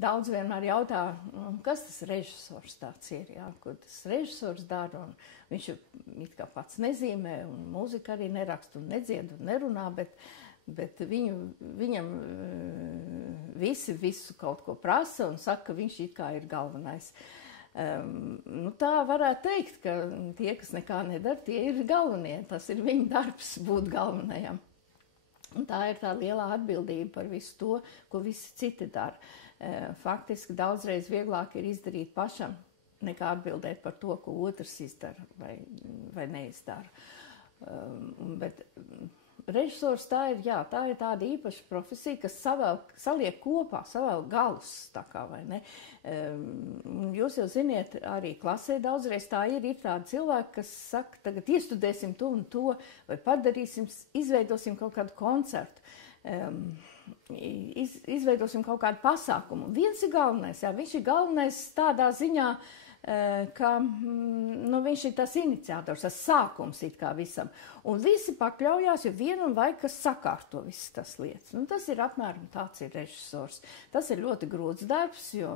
daudz vienmēr jautā, kas tas režisors tāds ir, jā, ko tas režisors dara, un viņš it kā pats nezīmē, un mūzika arī neraksta un nedzied un nerunā, bet viņam visi visu kaut ko prasa un saka, ka viņš it kā ir galvenais. Tā varētu teikt, ka tie, kas nekā nedara, tie ir galvenie. Tas ir viņa darbs būt galvenajam. Un tā ir tā lielā atbildība par visu to, ko visi citi dara. Faktiski daudzreiz vieglāk ir izdarīt pašam, nekā atbildēt par to, ko otrs izdara vai neizdara. Bet režisors tā ir tāda īpaša profesija, kas saliek kopā, savēl galus, tā kā, vai ne? Jūs jau ziniet, arī klasē daudzreiz tā ir tādi cilvēki, kas saka, tagad iestudēsim to un to, vai izveidosim kaut kādu koncertu, izveidosim kaut kādu pasākumu. Viens ir galvenais, viņš ir galvenais tādā ziņā, ka viņš ir tas iniciators, tas sākums it kā visam. Un visi pakļaujās, jo vienam vajag, kas sakārto visas tas lietas. Tas ir apmēram tāds ir režisors. Tas ir ļoti grūts darbs, jo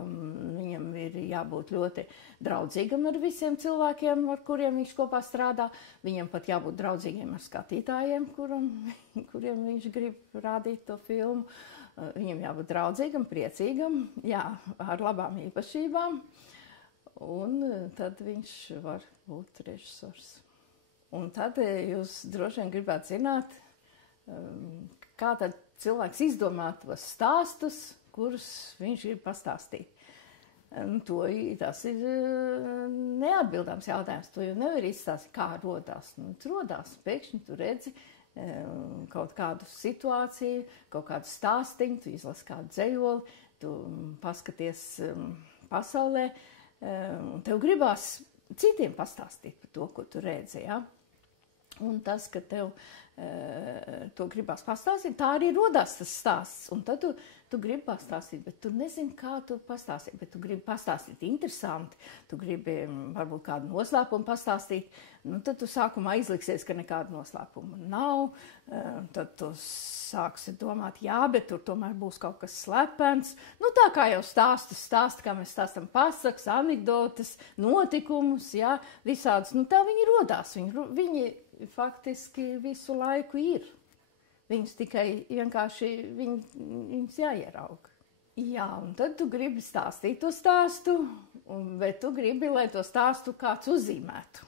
viņam ir jābūt ļoti draudzīgam ar visiem cilvēkiem, ar kuriem viņš kopā strādā. Viņam pat jābūt draudzīgiem ar skatītājiem, kuriem viņš grib rādīt to filmu. Viņam jābūt draudzīgam, priecīgam, ar labām īpašībām. Un tad viņš var būt režisors. Un tad jūs droši vien gribētu zināt, kā tad cilvēks izdomā tos stāstus, kurus viņš grib pastāstīt. Tas ir neatbildāms jautājums. To jau nevar izstāstīt, kā rodās. Rodās, pēkšņi tu redzi kaut kādu situāciju, kaut kādu stāstiņu, tu izlasi kādu dzejoli, tu paskaties pasaulē, un tev gribās citiem pastāstīt par to, ko tu redzi, ja? Un tas, ka tev to gribās pastāstīt, tā arī rodās tas stāsts. Un tad tu gribi pastāstīt, bet tu nezini, kā tu pastāstīt, bet tu gribi pastāstīt interesanti, tu gribi varbūt kādu noslēpumu pastāstīt, tad tu sākumā izliksies, ka nekāda noslēpuma nav, tad tu sāksi domāt, bet tur tomēr būs kaut kas slepens. Tā kā jau stāsta, kā mēs stāstam pasakas, anekdotes, notikumus, visādas, tā viņi rodās, viņi faktiski visu laiku ir. Viņus tikai vienkārši viņus jāierauga. Un tad tu gribi stāstīt to stāstu, bet tu gribi, lai to stāstu kāds uzzīmētu.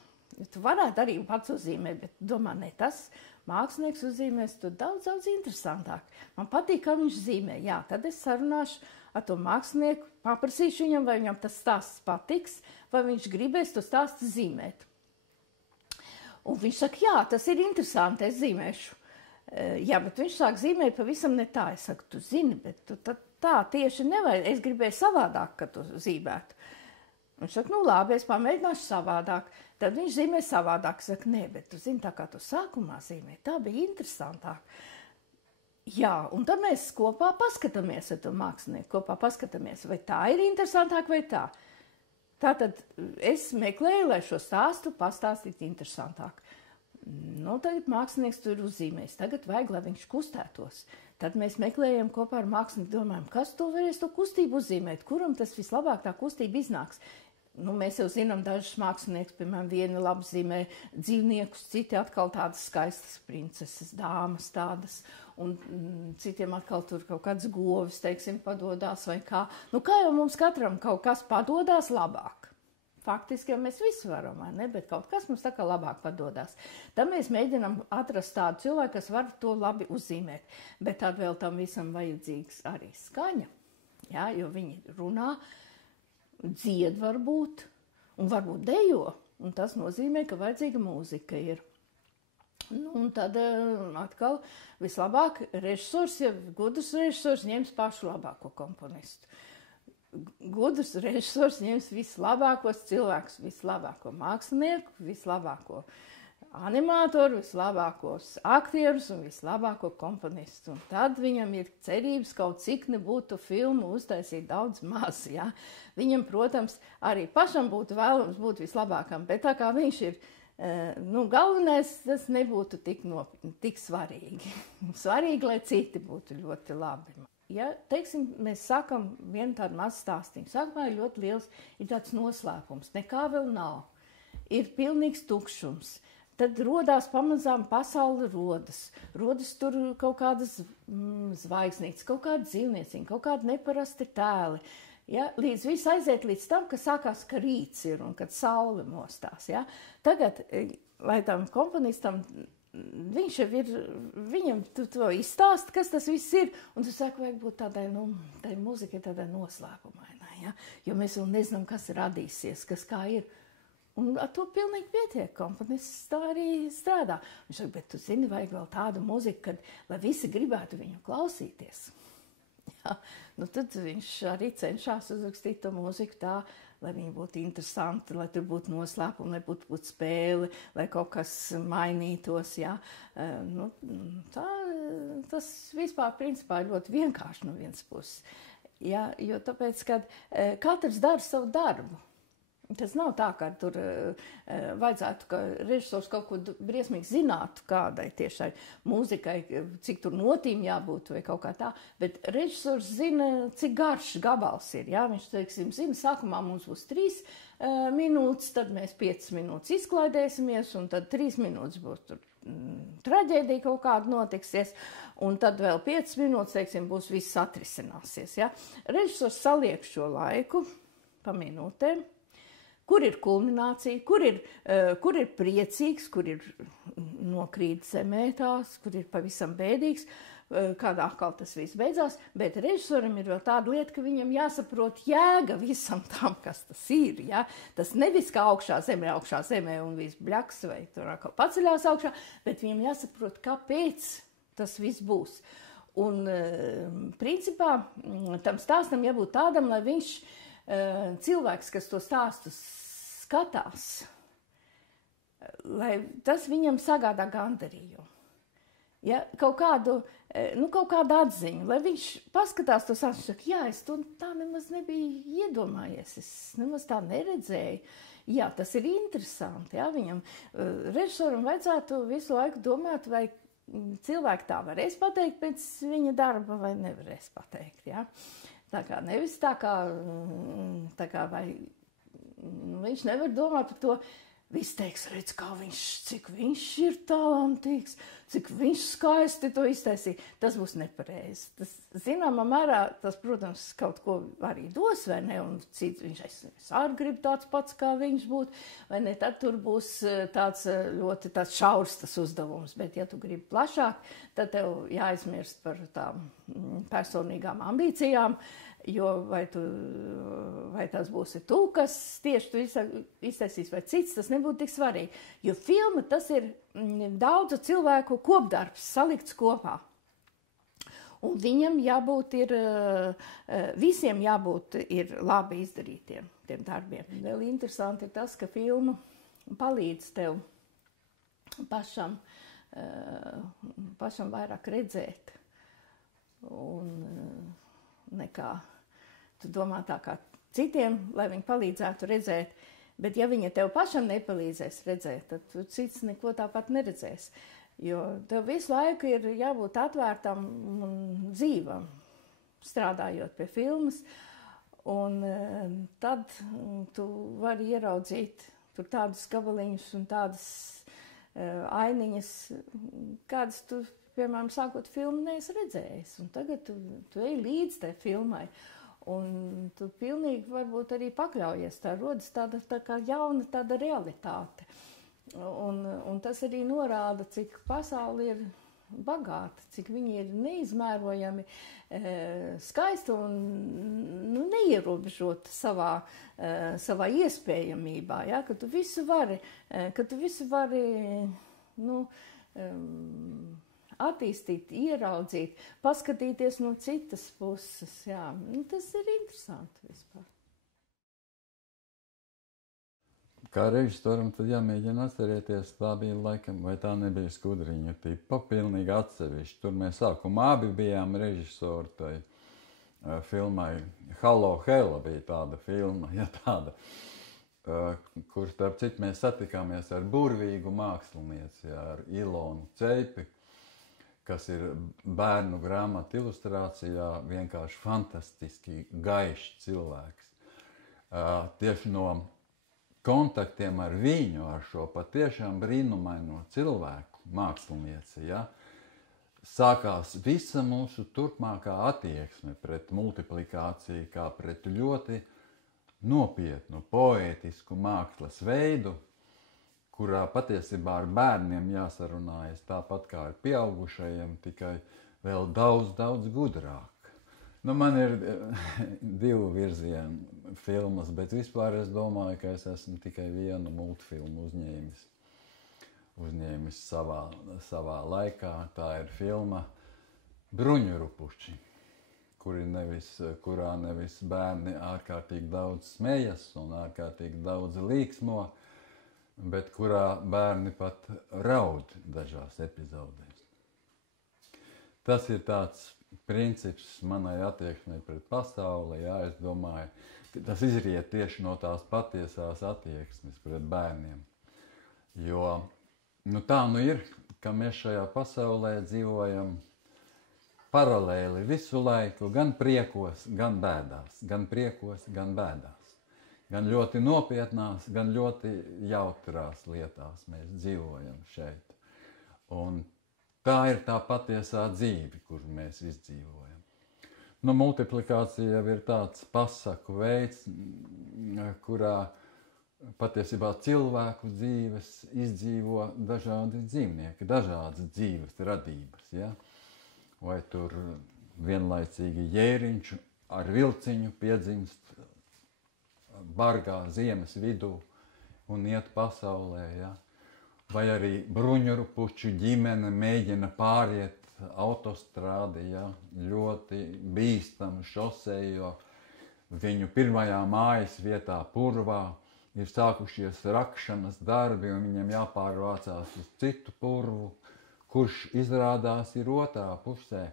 Tu varētu arī pats uzzīmēt, bet domā, ne tas mākslinieks uzzīmēs to daudz interesantāk. Man patīk, kā viņš zīmē. Tad es sarunāšu ar to mākslinieku, paprasīšu viņam, vai viņam tas stāsts patiks, vai viņš gribēs to stāstu zīmēt. Un viņš saka, tas ir interesanti, es zīmēšu. Bet viņš sāk zīmēt pavisam ne tā. Es saku, tu zini, bet tu tā tieši nevajag. Es gribēju savādāk, ka tu zīmētu. Viņš saka, labi, es pamēģināšu savādāk. Tad viņš zīmē savādāk. Es saku, nē, bet tu zini, tā kā tu sākumā zīmē, tā bija interesantāk. Un tad mēs kopā paskatāmies ar to mākslinieku, kopā paskatāmies, vai tā ir interesantāk vai tā. Tātad es meklēju, lai šo stāstu pastāstītu interesantāk. Tagad mākslinieks tur uzzīmēs. Tagad vajag, lai viņš kustētos. Tad mēs meklējam kopā ar mākslinieku, domājam, kas to varēs to kustību uzzīmēt, kuram tas vislabāk tā kustība iznāks. Mēs jau zinām dažus māksliniekus, piemēram, vieni labi zīmē dzīvniekus, citi atkal tādas skaistas princeses, dāmas tādas, un citiem atkal tur kaut kāds govis, teiksim, padodās vai kā. Kā jau mums katram kaut kas padodās labāk. Faktiski jau mēs visi varam, vai ne? Bet kaut kas mums tā kā labāk padodās. Tad mēs mēģinām atrast tādu cilvēku, kas var to labi uzzīmēt. Bet tad vēl tam visam vajadzīgs arī skaņa, jo viņi runā, dzied varbūt, un varbūt dejo. Un tas nozīmē, ka vajadzīga mūzika ir. Un tad atkal vislabāk režisors, gudrs režisors ņems pašu labāko komponistu. Gudrs režisors ņems vislabākos cilvēkus, vislabāko mākslinieku, vislabāko animātoru, vislabākos aktierus un vislabāko komponistu. Un tad viņam ir cerības kaut cik nebūtu filmu uztaisīt daudz maz, Viņam, protams, arī pašam būtu vēlams būt vislabākam, bet tā kā viņš ir galvenais, tas nebūtu tik svarīgi. Svarīgi, lai citi būtu ļoti labi. ja, teiksim, mēs sākam vienu tādu mazu stāstījumu. Sākumā ir ļoti liels, ir tāds noslēpums, nekā vēl nav. Ir pilnīgs tukšums. Tad rodās pamazām pasaule rodas tur kaut kādas zvaigznītes, kaut kāda dzīvnieciņa, kaut kādi neparasti tēli. Ja? Līdz viss aiziet līdz tam, ka sākās, ka rīts ir un kad saule mostās. Ja? Tagad, lai tam komponistam, viņam tu to izstāst, kas tas viss ir, un tu saki, vajag būt tādai, tai muzikai tādai noslēpumainai, ja? Jo mēs vēl nezinām, kas radīsies, kas kā ir. Un ar to pilnīgi pietiek, komponists tā arī strādā. Viņš saka, bet tu zini, vajag vēl tādu muziku, lai visi gribētu viņu klausīties. Ja? Nu, tad viņš arī cenšas uzrakstīt to muziku tā, lai viņi būtu interesanti, lai tur būtu noslēpumi, lai būtu spēle, lai kaut kas mainītos. Ja? Nu, tas vispār principā ir ļoti vienkārši no vienas puses. Ja? Jo tāpēc, ka katrs dara savu darbu. Tas nav tā, ka tur vajadzētu, ka režisors kaut ko briesmīgi zinātu kādai tiešai mūzikai, cik tur notīm jābūt vai kaut kā tā, bet režisors zina, cik garš gabals ir. Ja? Viņš, teiksim, zina, sākumā mums būs 3 minūtes, tad mēs 5 minūtes izklaidēsimies, un tad 3 minūtes būs tur traģēdija kaut kāda notiksies, un tad vēl 5 minūtes, teiksim, būs viss atrisināsies. Ja? Režisors saliek šo laiku pa minūtēm, kur ir kulminācija, kur ir priecīgs, kur ir nokrīt zemē tās, kur ir pavisam bēdīgs, kādā atkal tas viss beidzās, bet režisoram ir vēl tāda lieta, ka viņam jāsaprot jēga visam tam, kas tas ir, ja? Tas nevis kā augšā zemē un viss bļaks vai tur atkal paceļās augšā, bet viņam jāsaprot, kāpēc tas viss būs. Un principā tam stāstam jābūt tādam, lai viņš cilvēks, kas to stāstu skatās, lai tas viņam sagādā gandarījumu. Ja, kaut kādu atziņu, lai viņš paskatās to stāstu, saka, jā, es to tā nemaz nebiju iedomājies, es nemaz tā neredzēju. Jā, tas ir interesanti, ja, viņam režisoram vajadzētu visu laiku domāt, vai cilvēki tā varēs pateikt pēc viņa darba, vai nevarēs pateikt, ja. Tā kā nevis tā kā vai viņš nevar domāt par to, viss teiks, redz, cik viņš ir talantīgs, cik viņš skaisti to iztaisīja. Tas būs nepareizi. Tas, zināmā mērā, tas, protams, kaut ko arī dos, vai ne, un cits viņš, es arī gribu tāds pats, kā viņš būtu, vai ne, tad tur būs tāds ļoti tāds šaurs tas uzdevums, bet ja tu gribi plašāk, tad tev jāizmirst par tām personīgām ambīcijām, jo vai tas būsi tu, kas tieši tu iztaisīs, vai cits, tas nebūtu tik svarīgi. Jo filma tas ir daudzu cilvēku kopdarbs, salikts kopā. Un viņam jābūt visiem jābūt ir labi izdarītiem tiem darbiem. Vēl interesanti ir tas, ka filma palīdz tev pašam vairāk redzēt. Un nekā tu domā tā kā citiem, lai viņi palīdzētu redzēt, bet ja viņa tev pašam nepalīdzēs redzēt, tad cits neko tāpat neredzēs. Jo tev visu laiku ir jābūt atvērtam un dzīvam, strādājot pie filmas, un tad tu vari ieraudzīt tur tādus gabaliņus un tādas ainiņas, kādas tu, piemēram, sākot filmu, neesi redzējis. Un tagad tu ej līdz tai filmai. Un tu pilnīgi varbūt arī pakļaujies. Tā rodas tāda kā jauna tāda realitāte. Un tas arī norāda, cik pasauli ir bagāta, cik viņi ir neizmērojami skaisti un neierobežoti savā iespējamībā. Ja? Ka tu visu vari attīstīt, ieraudzīt, paskatīties no citas puses. Jā. Tas ir interesanti vispār. Kā režisoram tad jāmēģina atcerēties, tā bija laikam, vai tā nebija Skudriņa tipa, pilnīgi atsevišķi. Tur mēs sākumā abi bijām režisori tai filmai. Hallo Hela bija tāda filma, ja tāda, kur starp citu mēs satikāmies ar burvīgu mākslinieci, ar Ilonu Ceipi, kas ir bērnu grāmatu ilustrācijā, vienkārši fantastiski gaišs cilvēks. Tieši no kontaktiem ar viņu, ar šo patiešām brīnumaino cilvēku, mākslinieci, ja, sākās visa mūsu turpmākā attieksme pret multiplikāciju kā pret ļoti nopietnu, poētisku mākslas veidu, kurā patiesībā ar bērniem jāsarunājas tāpat kā ar pieaugušajiem, tikai vēl daudz, daudz gudrāk. Nu, man ir 2 virzienu filmas, bet vispār es domāju, ka es esmu tikai vienu multfilmu uzņēmis savā laikā. Tā ir filma Bruņurupuči, kurā nevis bērni ārkārtīgi daudz smejas un ārkārtīgi daudz līksmo, bet kurā bērni pat raud dažās epizodēs. Tas ir tāds princips manai attieksmei pret pasauli, jā, es domāju, tas izriet tieši no tās patiesās attieksmes pret bērniem. Jo, nu tā nu ir, ka mēs šajā pasaulē dzīvojam paralēli visu laiku, gan priekos, gan bēdās, gan priekos, gan bēdās. Gan ļoti nopietnās, gan ļoti jautrās lietās mēs dzīvojam šeit. Un tā ir tā patiesā dzīve, kur mēs izdzīvojam. Nu, multiplikācija jau ir tāds pasaku veids, kurā patiesībā cilvēku dzīves izdzīvo dažādi dzīvnieki, dažādas dzīves radības. Ja? Vai tur vienlaicīgi jēriņš ar vilciņu piedzimst bargā ziemas vidū un iet pasaulē, ja? Vai arī bruņurupuču ģimene mēģina pāriet autostrādi, ja? Ļoti bīstamu šoseju, jo viņu pirmajā mājas vietā Purvā ir sākušies rakšanas darbi un viņam jāpārvācās uz citu Purvu, kurš izrādās ir otrā pusē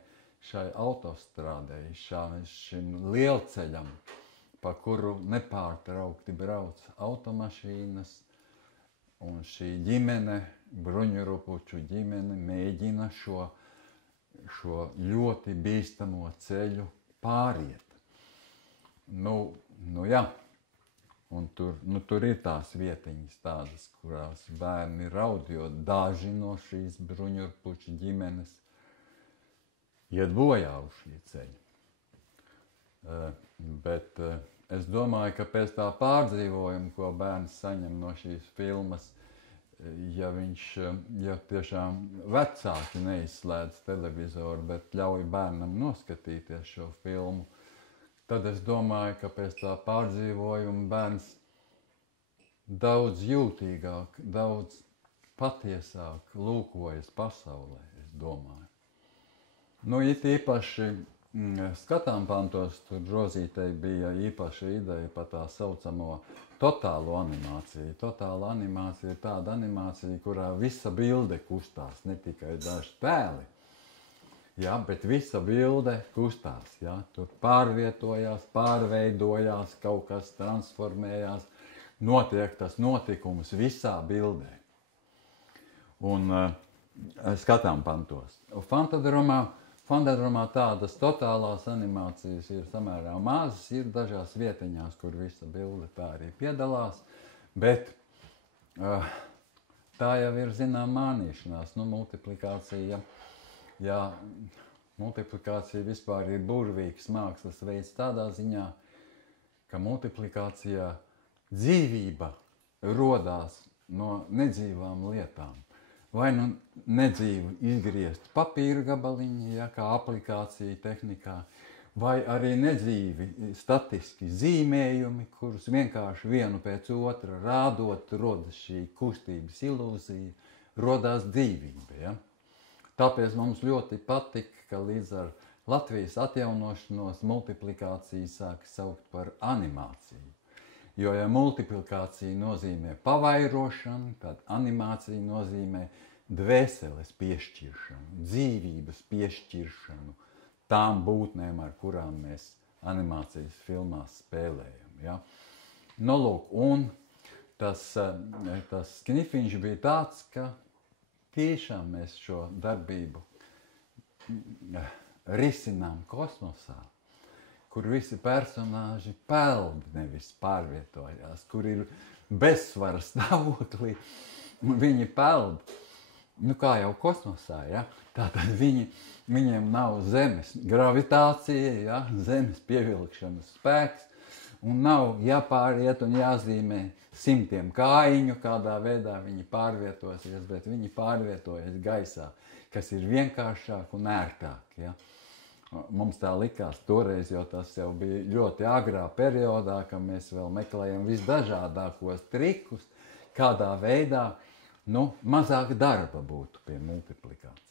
šai autostrādei, šim lielceļam, pa kuru nepārtraukti brauc automašīnas, un šī ģimene, bruņurupuču ģimene, mēģina šo ļoti bīstamo ceļu pāriet. Nu jā, un tur ir tās vietiņas tādas, kurās bērni raud, jo daži no šīs bruņurupuču ģimenes iet bojā uz šī ceļa. Bet es domāju, ka pēc tā pārdzīvojuma, ko bērns saņem no šīs filmas, ja tiešām vecāki neizslēdz televizoru, bet ļauj bērnam noskatīties šo filmu, tad es domāju, ka pēc tā pārdzīvojuma bērns daudz jūtīgāk, daudz patiesāk lūkojas pasaulē, es domāju. Nu, it īpaši Skatām pantos, tur Rozītei bija īpaša ideja par tā saucamo totālo animāciju. Totāla animācija ir tāda animācija, kurā visa bilde kustās, ne tikai daži tēli, ja, bet visa bilde kustās. Ja. Tur pārvietojās, pārveidojās, kaut kas transformējās, notiek tas notikums visā bildē. Un skatām pantos. Fantadromā tādas totālās animācijas ir samērā mazas, ir dažās vietiņās, kur visa bilde tā arī piedalās, bet tā jau ir zinām mānīšanās, multiplikācija, ja multiplikācija vispār ir burvīgs mākslas veids tādā ziņā, ka multiplikācijā dzīvība rodās no nedzīvām lietām. Vai nu nedzīvi izgriezt papīra gabaliņi, ja, kā aplikācija tehnikā, vai arī nedzīvi statiski zīmējumi, kurus vienkārši vienu pēc otra rādot, rodas šī kustības ilūzija, rodās dzīvība. Ja. Tāpēc mums ļoti patika, ka līdz ar Latvijas atjaunošanos multiplikāciju sāk saukt par animāciju. Jo, ja multiplikācija nozīmē pavairošanu, tad animācija nozīmē dvēseles piešķiršanu, dzīvības piešķiršanu tām būtnēm, ar kurām mēs animācijas filmās spēlējam. Ja? Nu, lūk, un tas knifiņš bija tāds, ka tiešām mēs šo darbību risinām kosmosā, kur visi personāži peld, nevis pārvietojās, kur ir bezsvara stāvoklī, un viņi peld. Nu, kā jau kosmosā, ja? Tātad viņiem nav zemes gravitācija, ja? Zemes pievilkšanas spēks, un nav jāpāriet un jāzīmē simtiem kājiņu, kādā veidā viņi pārvietosies, bet viņi pārvietojas gaisā, kas ir vienkāršāk un ērtāk. Ja? Mums tā likās toreiz, jo tas jau bija ļoti agrā periodā, ka mēs vēl meklējam visdažādākos trikus, kādā veidā mazāk darba būtu pie multiplikācijas.